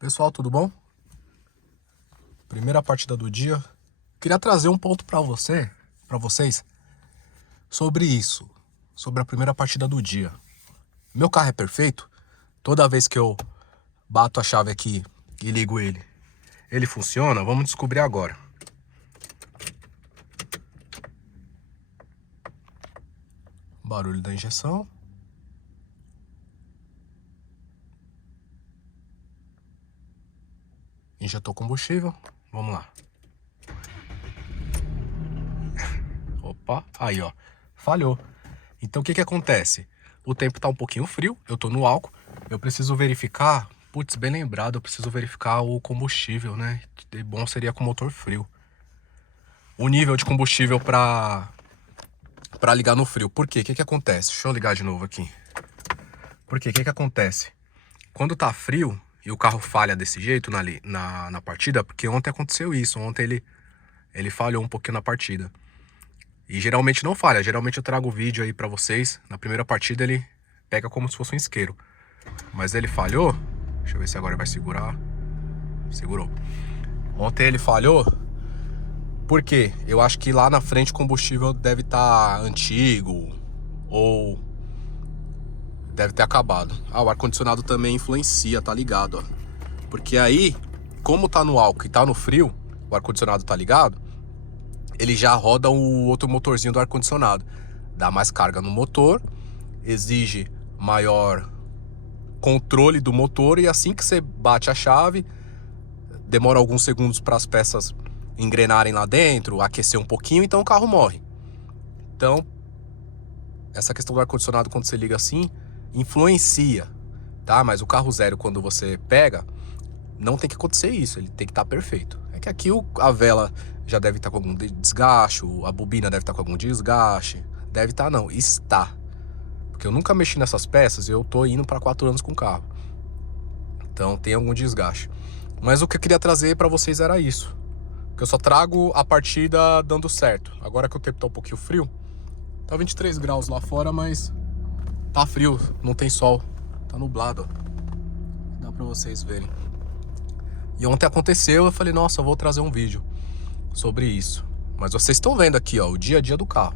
Pessoal, tudo bom? Primeira partida do dia. Queria trazer um ponto para vocês, sobre isso, sobre a primeira partida do dia. Meu carro é perfeito. Toda vez que eu bato a chave aqui e ligo ele funciona. Vamos descobrir agora. Barulho da injeção. Injetou combustível. Vamos lá. Opa, aí ó, falhou. Então o que acontece? O tempo tá um pouquinho frio, eu tô no álcool, eu preciso verificar, putz, bem lembrado, eu preciso verificar o combustível, né? Bom seria com motor frio. O nível de combustível pra ligar no frio. Por quê? O que acontece? Deixa eu ligar de novo aqui. Por quê? O que acontece? Quando tá frio e o carro falha desse jeito na partida, porque ontem aconteceu isso, ontem ele falhou um pouquinho na partida. E geralmente não falha, geralmente eu trago o vídeo aí pra vocês. Na primeira partida ele pega como se fosse um isqueiro. Mas ele falhou, deixa eu ver se agora vai segurar. Segurou. Ontem ele falhou, porque eu acho que lá na frente o combustível deve estar antigo, ou deve ter acabado. Ah, o ar-condicionado também influencia, tá ligado, ó. Porque aí, como tá no álcool e tá no frio, o ar-condicionado tá ligado, ele já roda o outro motorzinho do ar-condicionado. Dá mais carga no motor, exige maior controle do motor, e assim que você bate a chave, demora alguns segundos para as peças engrenarem lá dentro, aquecer um pouquinho, então o carro morre. Então, essa questão do ar-condicionado, quando você liga assim, influencia, tá? Mas o carro zero, quando você pega, não tem que acontecer isso, ele tem que estar perfeito. É que aqui a vela já deve estar com algum desgaste, a bobina deve estar com algum desgaste. Deve estar não, está. Porque eu nunca mexi nessas peças e eu tô indo para 4 anos com o carro. Então tem algum desgaste. Mas o que eu queria trazer para vocês era isso. Que eu só trago a partida dando certo. Agora que o tempo tá um pouquinho frio. Tá 23 graus lá fora, mas tá frio, não tem sol. Tá nublado, ó. Dá para vocês verem. E ontem aconteceu, eu falei, nossa, eu vou trazer um vídeo sobre isso. Mas vocês estão vendo aqui, ó, o dia a dia do carro.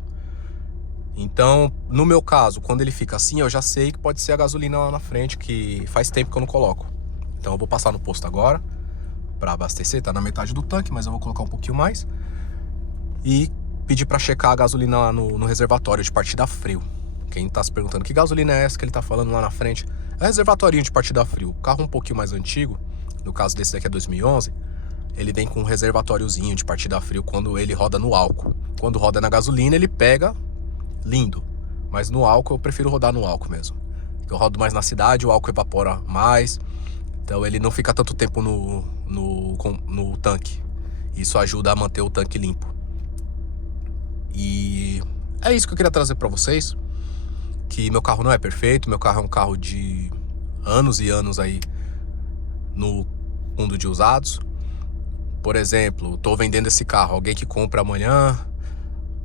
Então, no meu caso, quando ele fica assim, eu já sei que pode ser a gasolina lá na frente, que faz tempo que eu não coloco. Então eu vou passar no posto agora para abastecer, tá na metade do tanque, mas eu vou colocar um pouquinho mais. E pedir para checar a gasolina lá no reservatório de partida frio. Quem tá se perguntando que gasolina é essa que ele tá falando lá na frente, é reservatório de partida frio. O carro um pouquinho mais antigo, no caso desse daqui é 2011, ele vem com um reservatóriozinho de partida frio quando ele roda no álcool. Quando roda na gasolina, ele pega lindo. Mas no álcool, eu prefiro rodar no álcool mesmo. Eu rodo mais na cidade, o álcool evapora mais. Então ele não fica tanto tempo no tanque. Isso ajuda a manter o tanque limpo. E é isso que eu queria trazer pra vocês. Que meu carro não é perfeito. Meu carro é um carro de anos e anos aí no mundo de usados. Por exemplo, tô vendendo esse carro. Alguém que compra amanhã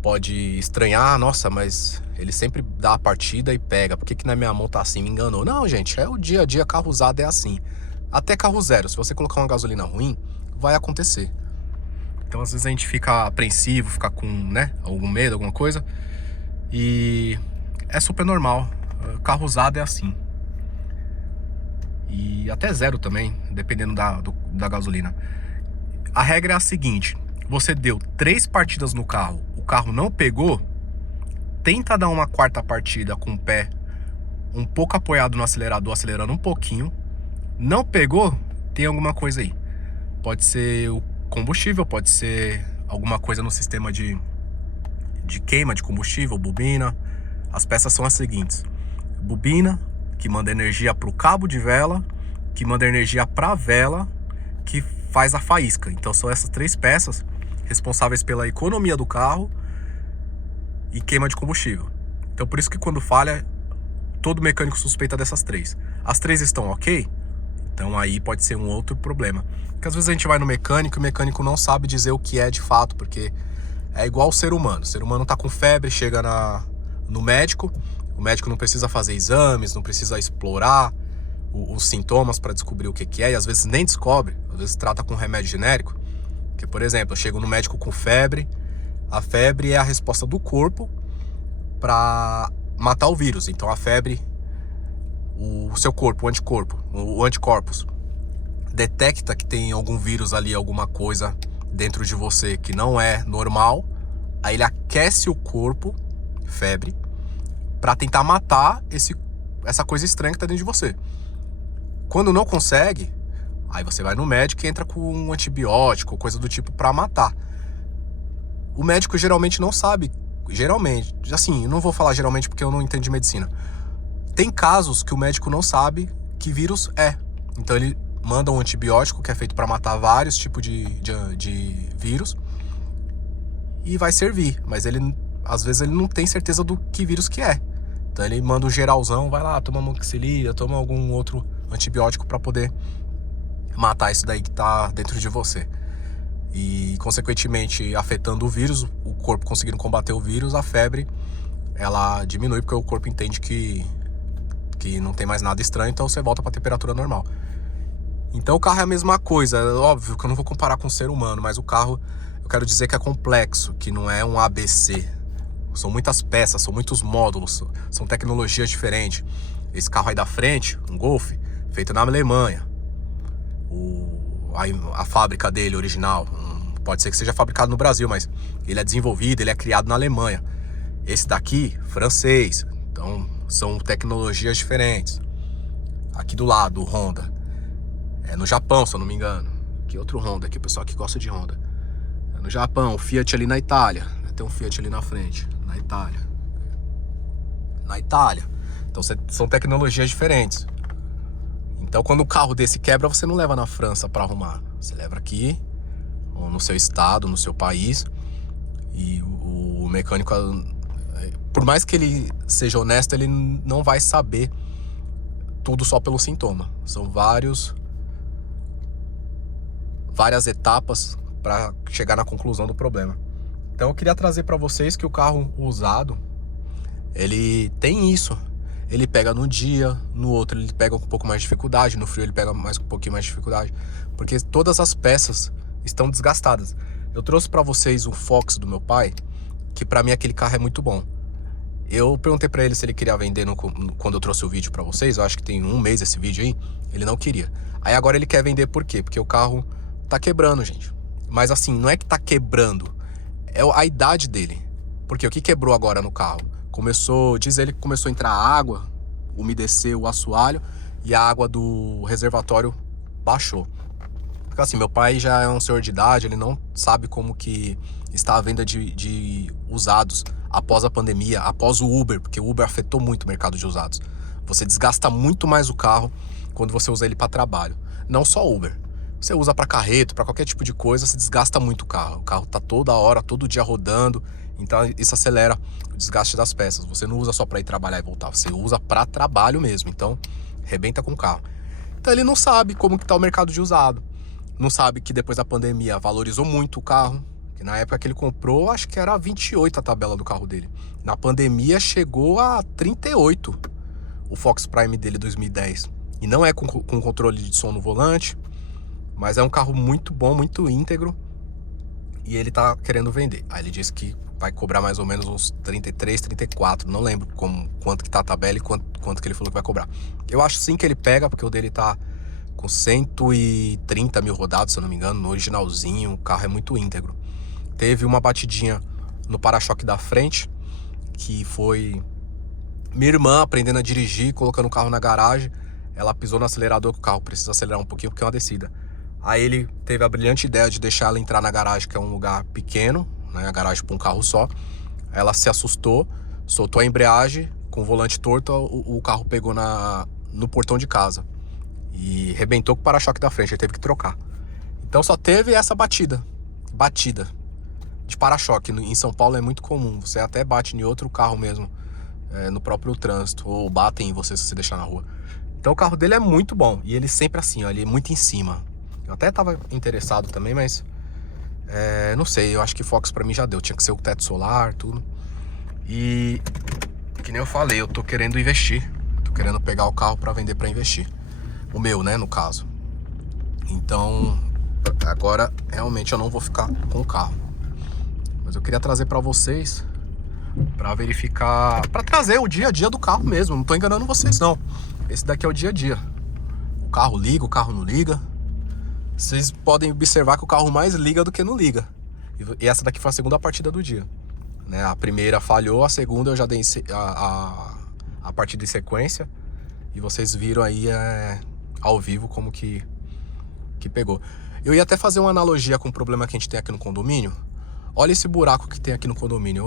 pode estranhar, nossa, mas ele sempre dá a partida e pega. Por que na minha mão tá assim? Me enganou. Não, gente, é o dia a dia, carro usado é assim. Até carro zero, se você colocar uma gasolina ruim, vai acontecer. Então às vezes a gente fica apreensivo, fica com, né, algum medo, alguma coisa. E é super normal. Carro usado é assim. E até zero também, dependendo da gasolina. A regra é a seguinte: você deu 3 partidas no carro, o carro não pegou, tenta dar uma 4ª partida com o pé um pouco apoiado no acelerador, acelerando um pouquinho. Não pegou, tem alguma coisa aí. Pode ser o combustível, pode ser alguma coisa no sistema de queima de combustível, bobina. As peças são as seguintes: bobina, que manda energia para o cabo de vela, que manda energia para a vela, que faz a faísca. Então são essas 3 peças responsáveis pela economia do carro e queima de combustível. Então por isso que quando falha, todo mecânico suspeita dessas 3. As 3 estão ok? Então aí pode ser um outro problema. Porque às vezes a gente vai no mecânico e o mecânico não sabe dizer o que é de fato, porque é igual o ser humano. O ser humano tá com febre, chega no médico, o médico não precisa fazer exames, não precisa explorar os sintomas para descobrir o que é, e às vezes nem descobre, às vezes trata com remédio genérico. Que, por exemplo, eu chego no médico com febre, a febre é a resposta do corpo para matar o vírus. Então a febre, o seu corpo, o anticorpos, detecta que tem algum vírus ali, alguma coisa dentro de você que não é normal, aí ele aquece o corpo, febre, para tentar matar essa coisa estranha que tá dentro de você. Quando não consegue, aí você vai no médico e entra com um antibiótico, coisa do tipo, para matar. O médico geralmente não sabe, geralmente, assim, eu não vou falar geralmente porque eu não entendo de medicina. Tem casos que o médico não sabe que vírus é. Então ele manda um antibiótico que é feito para matar vários tipos de vírus e vai servir, mas ele, às vezes, ele não tem certeza do que vírus que é. Então ele manda um geralzão, vai lá, toma amoxicilina, toma algum outro antibiótico para poder matar isso daí que tá dentro de você. E, consequentemente, afetando o vírus, o corpo conseguindo combater o vírus, a febre, ela diminui porque o corpo entende que não tem mais nada estranho, então você volta para a temperatura normal. Então o carro é a mesma coisa, é óbvio que eu não vou comparar com o ser humano, mas o carro, eu quero dizer que é complexo, que não é um ABC. São muitas peças, são muitos módulos, são tecnologias diferentes. Esse carro aí da frente, um Golf, feito na Alemanha. A fábrica dele original, pode ser que seja fabricado no Brasil, mas ele é desenvolvido, ele é criado na Alemanha. Esse daqui, francês. Então são tecnologias diferentes. Aqui do lado, o Honda, é no Japão, se eu não me engano. Que outro Honda aqui, o pessoal que gosta de Honda. É no Japão, o Fiat ali na Itália. Tem um Fiat ali na frente, na Itália. Então são tecnologias diferentes. Então quando o carro desse quebra, você não leva na França para arrumar. Você leva aqui, ou no seu estado, no seu país. E o mecânico, por mais que ele seja honesto, ele não vai saber tudo só pelo sintoma. São várias etapas para chegar na conclusão do problema. Então eu queria trazer para vocês que o carro usado, ele tem isso. Ele pega no dia, no outro ele pega com um pouco mais de dificuldade, no frio ele pega com um pouquinho mais de dificuldade, porque todas as peças estão desgastadas. Eu trouxe para vocês um Fox do meu pai, que para mim aquele carro é muito bom. Eu perguntei para ele se ele queria vender quando eu trouxe o vídeo para vocês, eu acho que tem um mês esse vídeo aí, ele não queria. Aí agora ele quer vender por quê? Porque o carro tá quebrando, gente. Mas assim, não é que tá quebrando, é a idade dele. Porque o que quebrou agora no carro? Diz ele que começou a entrar água, umedeceu o assoalho e a água do reservatório baixou. Porque assim, meu pai já é um senhor de idade, ele não sabe como que está a venda de usados após a pandemia, após o Uber, porque o Uber afetou muito o mercado de usados. Você desgasta muito mais o carro quando você usa ele para trabalho. Não só Uber. Você usa para carreto, para qualquer tipo de coisa, você desgasta muito o carro. O carro tá toda hora, todo dia rodando, então isso acelera o desgaste das peças. Você não usa só para ir trabalhar e voltar, você usa para trabalho mesmo, então rebenta com o carro. Então ele não sabe como que tá o mercado de usado. Não sabe que depois da pandemia valorizou muito o carro, que na época que ele comprou, acho que era 28 a tabela do carro dele. Na pandemia chegou a 38 o Fox Prime dele 2010. E não é com controle de som no volante, mas é um carro muito bom, muito íntegro. E ele tá querendo vender. Aí ele disse que vai cobrar mais ou menos uns 33, 34. Não lembro quanto que tá a tabela e quanto que ele falou que vai cobrar. Eu acho sim que ele pega, porque o dele tá com 130 mil rodados, se eu não me engano, no originalzinho. O carro é muito íntegro. Teve uma batidinha no para-choque da frente, que foi minha irmã aprendendo a dirigir, colocando o carro na garagem. Ela pisou no acelerador, que o carro precisa acelerar um pouquinho porque é uma descida. Aí ele teve a brilhante ideia de deixar ela entrar na garagem, que é um lugar pequeno, né, a garagem para um carro só. Ela se assustou, soltou a embreagem, com o volante torto, o carro pegou no portão de casa e rebentou com o para-choque da frente, ele teve que trocar. Então só teve essa batida de para-choque. Em São Paulo é muito comum, você até bate em outro carro mesmo, no próprio trânsito, ou batem em você se você deixar na rua. Então o carro dele é muito bom, e ele sempre assim, ó, ele é muito em cima. Eu até tava interessado também, mas não sei, eu acho que Fox pra mim já deu. Tinha que ser o teto solar, tudo. E que nem eu falei, eu tô querendo investir. Tô querendo pegar o carro pra vender, pra investir. O meu, né, no caso. Então, agora realmente eu não vou ficar com o carro. Mas eu queria trazer pra vocês, pra verificar, pra trazer o dia a dia do carro mesmo. Não tô enganando vocês, não. Esse daqui é o dia a dia. O carro liga, o carro não liga. Vocês podem observar que o carro mais liga do que não liga. E essa daqui foi a segunda partida do dia, né? A primeira falhou, a segunda eu já dei a partida em sequência. E vocês viram aí ao vivo como que pegou. Eu ia até fazer uma analogia com o problema que a gente tem aqui no condomínio. Olha esse buraco que tem aqui no condomínio.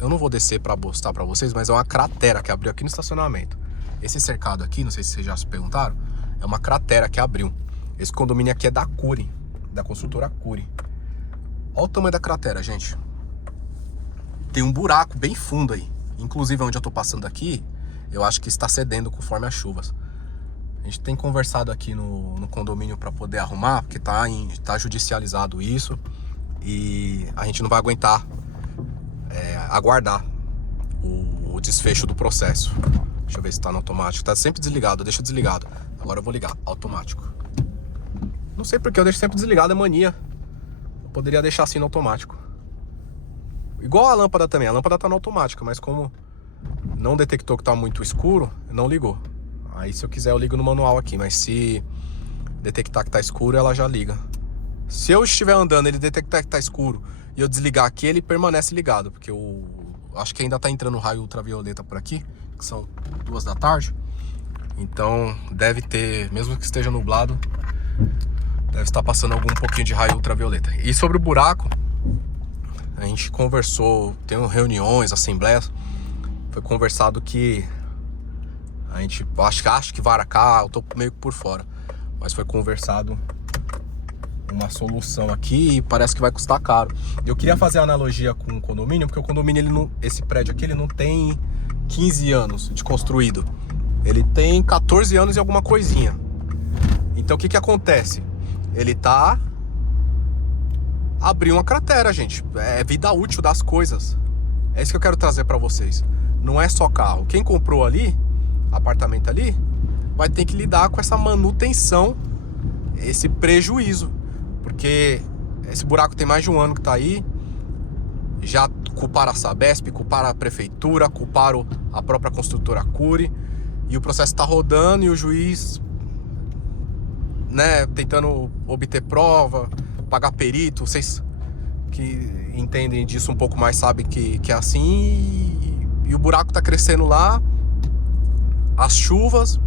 Eu não vou descer para mostrar para vocês, mas é uma cratera que abriu aqui no estacionamento. Esse cercado aqui, não sei se vocês já se perguntaram, é uma cratera que abriu. Esse condomínio aqui é da Cury, da construtora Cury. Olha o tamanho da cratera, gente. Tem um buraco bem fundo aí. Inclusive, onde eu tô passando aqui, eu acho que está cedendo conforme as chuvas. A gente tem conversado aqui no condomínio para poder arrumar, porque tá judicializado isso. E a gente não vai aguentar aguardar o desfecho do processo. Deixa eu ver se tá no automático. Tá sempre desligado, deixa desligado. Agora eu vou ligar, automático. Não sei porque eu deixo sempre desligado, é mania. Eu poderia deixar assim no automático. Igual a lâmpada também, a lâmpada tá no automático, mas como não detectou que tá muito escuro, não ligou. Aí se eu quiser eu ligo no manual aqui, mas se detectar que tá escuro, ela já liga. Se eu estiver andando, ele detectar que tá escuro e eu desligar aqui, ele permanece ligado, porque eu acho que ainda tá entrando raio ultravioleta por aqui, que são 2 da tarde. Então deve ter, mesmo que esteja nublado, deve estar passando algum pouquinho de raio ultravioleta. E sobre o buraco, a gente conversou, tem reuniões, assembleias, foi conversado que a gente acho que vai cá, eu tô meio que por fora, mas foi conversado uma solução aqui e parece que vai custar caro. Eu queria fazer a analogia com o condomínio, porque o condomínio, esse prédio aqui, ele não tem 15 anos de construído. Ele tem 14 anos e alguma coisinha. Então o que que acontece? Ele tá abrindo uma cratera, gente. É vida útil das coisas. É isso que eu quero trazer pra vocês. Não é só carro. Quem comprou ali, apartamento ali, vai ter que lidar com essa manutenção, esse prejuízo. Porque esse buraco tem mais de um ano que tá aí. Já culparam a Sabesp, culparam a prefeitura, culparam a própria construtora Cury. E o processo tá rodando e o juiz, né, tentando obter prova, pagar perito. Vocês que entendem disso um pouco mais sabem que é assim. E o buraco tá crescendo lá. As chuvas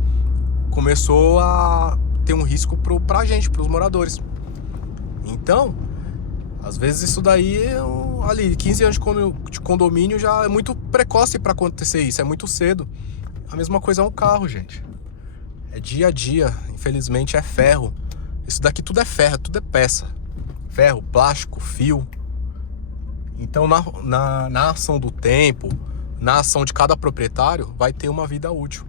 começou a ter um risco pra gente, pros moradores. Então, às vezes isso daí, ali, 15 anos de condomínio já é muito precoce para acontecer isso, é muito cedo. A mesma coisa é um carro, gente. É dia a dia, infelizmente é ferro. Isso daqui tudo é ferro, tudo é peça. Ferro, plástico, fio. Então, na ação do tempo, na ação de cada proprietário, vai ter uma vida útil.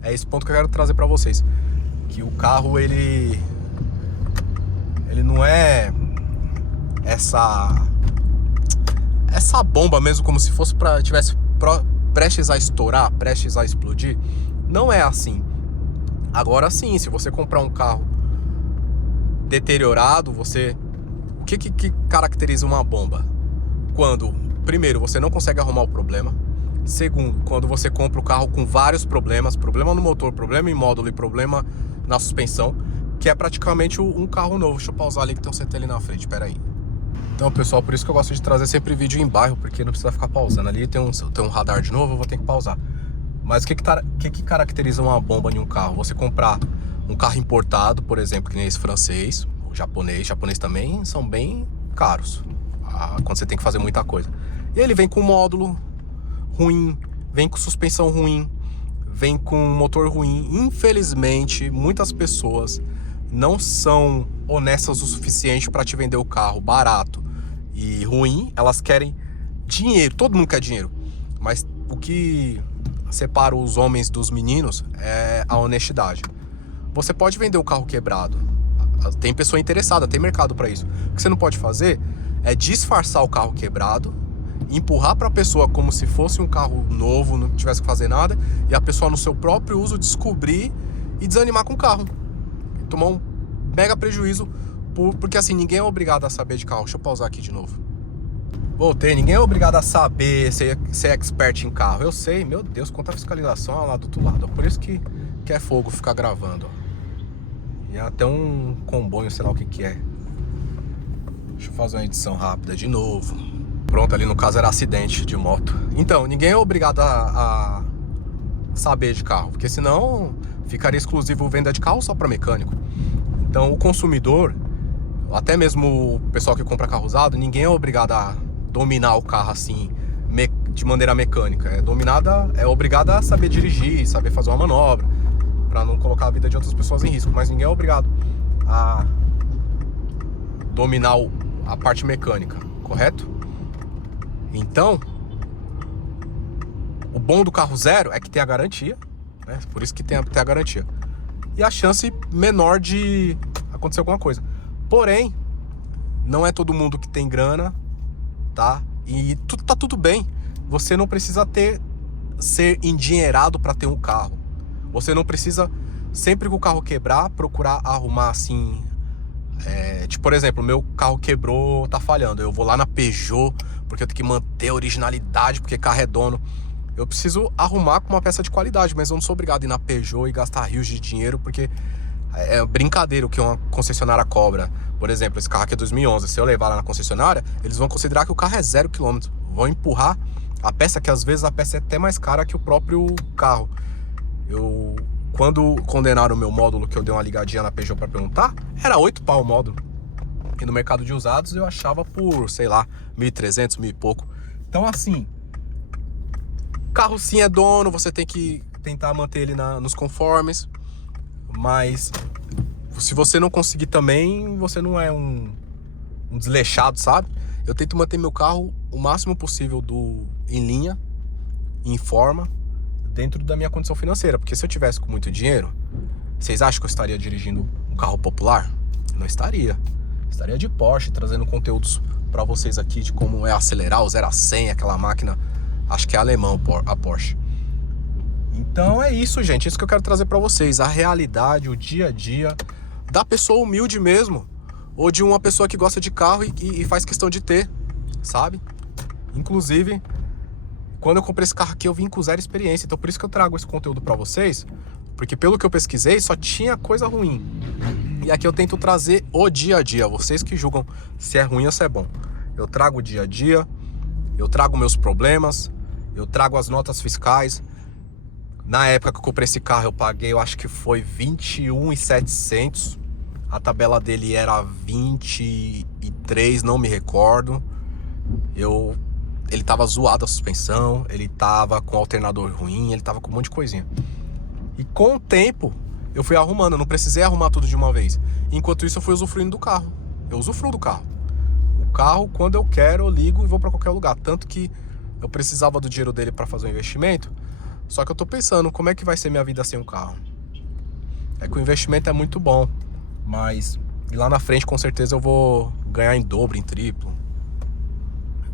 É esse ponto que eu quero trazer para vocês. Que o carro, ele não é essa bomba mesmo, como se fosse tivesse prestes a estourar, prestes a explodir. Não é assim. Agora sim, se você comprar um carro deteriorado, o que caracteriza uma bomba? Quando, primeiro, você não consegue arrumar o problema. Segundo, quando você compra o carro com vários problemas, problema no motor, problema em módulo e problema na suspensão, que é praticamente um carro novo. Deixa eu pausar ali que tem um CT ali na frente, pera aí. Então, pessoal, por isso que eu gosto de trazer sempre vídeo em bairro, porque não precisa ficar pausando. Ali tem um radar de novo, eu vou ter que pausar. Mas o que caracteriza uma bomba em um carro? Você comprar um carro importado, por exemplo, que nem esse francês, o japonês também são bem caros, quando você tem que fazer muita coisa. E ele vem com módulo ruim, vem com suspensão ruim, vem com motor ruim. Infelizmente, muitas pessoas não são honestas o suficiente para te vender o carro barato e ruim. Elas querem dinheiro, todo mundo quer dinheiro, mas o que separa os homens dos meninos é a honestidade. Você pode vender o carro quebrado, tem pessoa interessada, tem mercado para isso. O que você não pode fazer é disfarçar o carro quebrado, empurrar para a pessoa como se fosse um carro novo, não tivesse que fazer nada, e a pessoa no seu próprio uso descobrir e desanimar com o carro. tomar um mega prejuízo, porque assim, ninguém é obrigado a saber de carro. Deixa eu pausar aqui de novo. Voltei, ninguém é obrigado a saber ser expert em carro. Eu sei, meu Deus, quanta fiscalização lá do outro lado. Por isso que é fogo ficar gravando. E até um comboio, sei lá o que é. Deixa eu fazer uma edição rápida de novo. Pronto, ali no caso era acidente de moto. Então, ninguém é obrigado a saber de carro, porque senão ficaria exclusivo venda de carro só para mecânico. Então o consumidor, até mesmo o pessoal que compra carro usado, ninguém é obrigado a dominar o carro assim de maneira mecânica. É obrigado a saber dirigir, saber fazer uma manobra, para não colocar a vida de outras pessoas em risco. Mas ninguém é obrigado a dominar a parte mecânica, correto? Então, o bom do carro zero é que tem a garantia, né? Por isso que tem a garantia. E a chance menor de acontecer alguma coisa. Porém, não é todo mundo que tem grana, tá? E tá tudo bem. Você não precisa ser endinheirado para ter um carro. Você não precisa, sempre que o carro quebrar, procurar arrumar assim. Tipo, por exemplo, meu carro quebrou, tá falhando. Eu vou lá na Peugeot, porque eu tenho que manter a originalidade, porque carro é dono. Eu preciso arrumar com uma peça de qualidade, mas eu não sou obrigado a ir na Peugeot e gastar rios de dinheiro, porque é brincadeira o que uma concessionária cobra. Por exemplo, esse carro aqui é 2011. Se eu levar lá na concessionária, eles vão considerar que o carro é 0 km. Vão empurrar a peça, que às vezes a peça é até mais cara que o próprio carro. Quando condenaram o meu módulo, que eu dei uma ligadinha na Peugeot para perguntar, era 8 pau o módulo. E no mercado de usados eu achava por, sei lá, 1.300, 1.000 e pouco. Então assim, carro sim é dono, você tem que tentar manter ele nos conformes. Mas se você não conseguir também, você não é um desleixado, sabe? Eu tento manter meu carro o máximo possível em linha, em forma, dentro da minha condição financeira. Porque se eu tivesse com muito dinheiro, vocês acham que eu estaria dirigindo um carro popular? Não estaria. Estaria de Porsche, trazendo conteúdos para vocês aqui de como é acelerar o 0 a 100, aquela máquina, acho que é alemão a Porsche. Então é isso, gente, isso que eu quero trazer para vocês, a realidade, o dia a dia da pessoa humilde mesmo, ou de uma pessoa que gosta de carro e faz questão de ter, sabe? Inclusive, quando eu comprei esse carro aqui, eu vim com 0 experiência, então por isso que eu trago esse conteúdo para vocês, porque pelo que eu pesquisei, só tinha coisa ruim. E aqui eu tento trazer o dia a dia, vocês que julgam se é ruim ou se é bom. Eu trago o dia a dia, eu trago meus problemas, eu trago as notas fiscais. Na época que eu comprei esse carro, eu paguei, eu acho que foi 21.700. A tabela dele era 23, não me recordo. Ele tava zoado a suspensão, ele tava com alternador ruim, ele tava com um monte de coisinha. E com o tempo, eu fui arrumando, eu não precisei arrumar tudo de uma vez. Enquanto isso, eu fui usufruindo do carro. Eu usufruo do carro. O carro, quando eu quero, eu ligo e vou pra qualquer lugar. Tanto que eu precisava do dinheiro dele pra fazer um investimento. Só que eu tô pensando, como é que vai ser minha vida sem um carro? É que o investimento é muito bom, mas lá na frente com certeza eu vou ganhar em dobro, em triplo.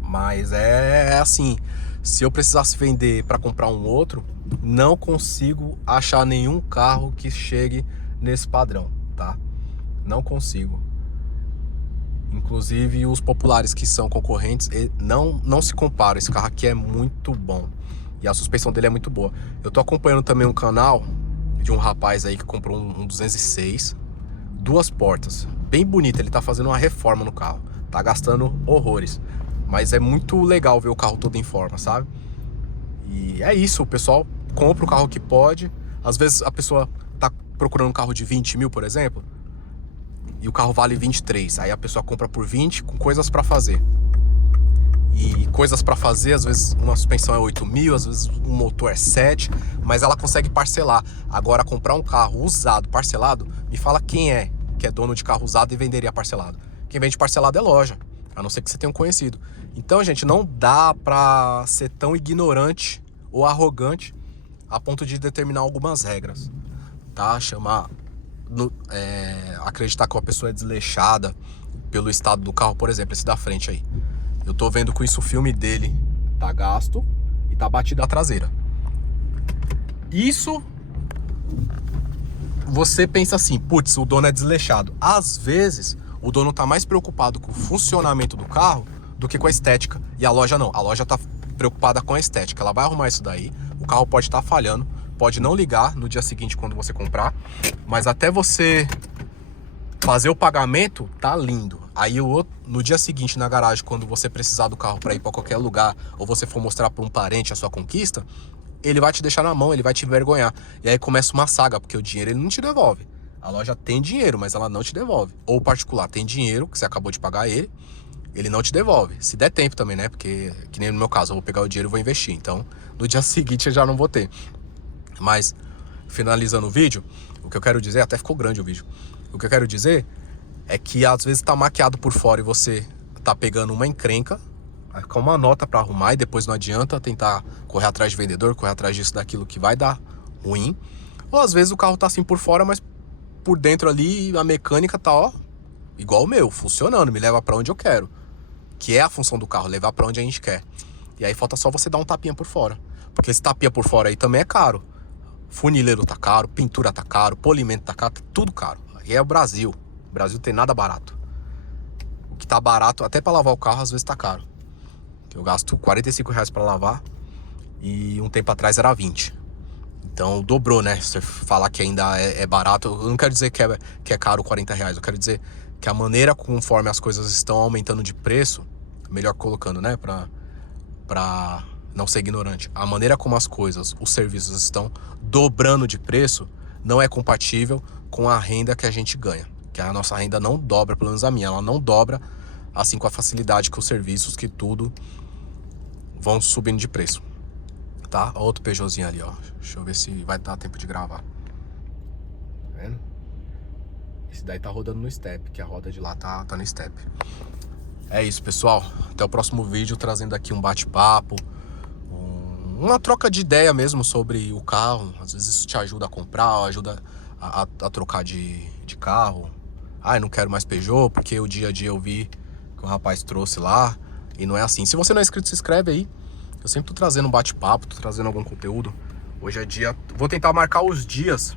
Mas é assim, se eu precisasse vender para comprar um outro, não consigo achar nenhum carro que chegue nesse padrão, tá? Não consigo. Inclusive os populares que são concorrentes, não se comparam. Esse carro aqui é muito bom. E a suspensão dele é muito boa. Eu tô acompanhando também um canal de um rapaz aí que comprou um 206, 2 portas, bem bonito. Ele tá fazendo uma reforma no carro, tá gastando horrores, mas é muito legal ver o carro todo em forma, sabe? E é isso, o pessoal compra o carro que pode. Às vezes a pessoa tá procurando um carro de 20 mil, por exemplo, e o carro vale 23. Aí a pessoa compra por 20 com coisas pra fazer. E coisas para fazer, às vezes uma suspensão é 8 mil, às vezes um motor é 7, mas ela consegue parcelar. Agora, comprar um carro usado, parcelado, me fala quem é que é dono de carro usado e venderia parcelado. Quem vende parcelado é loja, a não ser que você tenha um conhecido. Então, gente, não dá pra ser tão ignorante ou arrogante a ponto de determinar algumas regras, tá? Acreditar que uma pessoa é desleixada pelo estado do carro, por exemplo, esse da frente aí. Eu tô vendo com isso o filme dele tá gasto e tá batida a traseira. Isso você pensa assim, putz, o dono é desleixado. Às vezes, o dono tá mais preocupado com o funcionamento do carro do que com a estética. E a loja não. A loja tá preocupada com a estética. Ela vai arrumar isso daí. O carro pode estar falhando, pode não ligar no dia seguinte quando você comprar, mas até você fazer o pagamento, tá lindo. Aí no dia seguinte na garagem, quando você precisar do carro para ir para qualquer lugar, ou você for mostrar para um parente a sua conquista, ele vai te deixar na mão, ele vai te envergonhar. E aí começa uma saga, porque o dinheiro ele não te devolve. A loja tem dinheiro, mas ela não te devolve. Ou o particular tem dinheiro, que você acabou de pagar ele não te devolve. Se der tempo também, né? Porque, que nem no meu caso, eu vou pegar o dinheiro e vou investir. Então, no dia seguinte eu já não vou ter. Mas, finalizando o vídeo, o que eu quero dizer, até ficou grande o vídeo. O que eu quero dizer é que às vezes tá maquiado por fora e você tá pegando uma encrenca, com uma nota para arrumar, e depois não adianta tentar correr atrás de vendedor, correr atrás disso, daquilo, que vai dar ruim. Ou às vezes o carro tá assim por fora, mas por dentro ali a mecânica tá, ó, igual o meu, funcionando, me leva para onde eu quero. Que é a função do carro, levar para onde a gente quer. E aí falta só você dar um tapinha por fora. Porque esse tapinha por fora aí também é caro. Funileiro tá caro, pintura tá caro, polimento tá caro, tudo caro. Aí é o Brasil. O Brasil tem nada barato. O que tá barato, até para lavar o carro, às vezes tá caro. Eu gasto R$45 para lavar e um tempo atrás era 20. Então dobrou, né? Se você falar que ainda é barato, eu não quero dizer que é caro R$40. Eu quero dizer que a maneira conforme as coisas estão aumentando de preço, melhor colocando, né? Pra não ser ignorante. A maneira como as coisas, os serviços estão dobrando de preço, não é compatível com a renda que a gente ganha. Que a nossa renda não dobra, pelo menos a minha, ela não dobra assim com a facilidade que os serviços, que tudo vão subindo de preço. Tá? Outro Peugeotzinho ali, ó. Deixa eu ver se vai dar tempo de gravar. Tá vendo? Esse daí tá rodando no step, que a roda de lá tá no step. É isso, pessoal. Até o próximo vídeo, trazendo aqui um bate-papo, uma troca de ideia mesmo sobre o carro. Às vezes isso te ajuda a comprar, ajuda a trocar de carro. Ah, eu não quero mais Peugeot, porque o dia a dia eu vi que o rapaz trouxe lá. E não é assim. Se você não é inscrito, se inscreve aí. Eu sempre tô trazendo um bate-papo, tô trazendo algum conteúdo. Hoje é dia... Vou tentar marcar os dias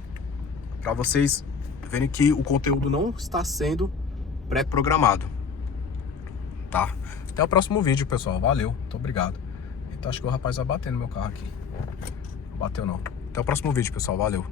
pra vocês verem que o conteúdo não está sendo pré-programado. Tá? Até o próximo vídeo, pessoal. Valeu. Muito obrigado. Então acho que o rapaz vai bater no meu carro aqui. Não bateu não. Até o próximo vídeo, pessoal. Valeu.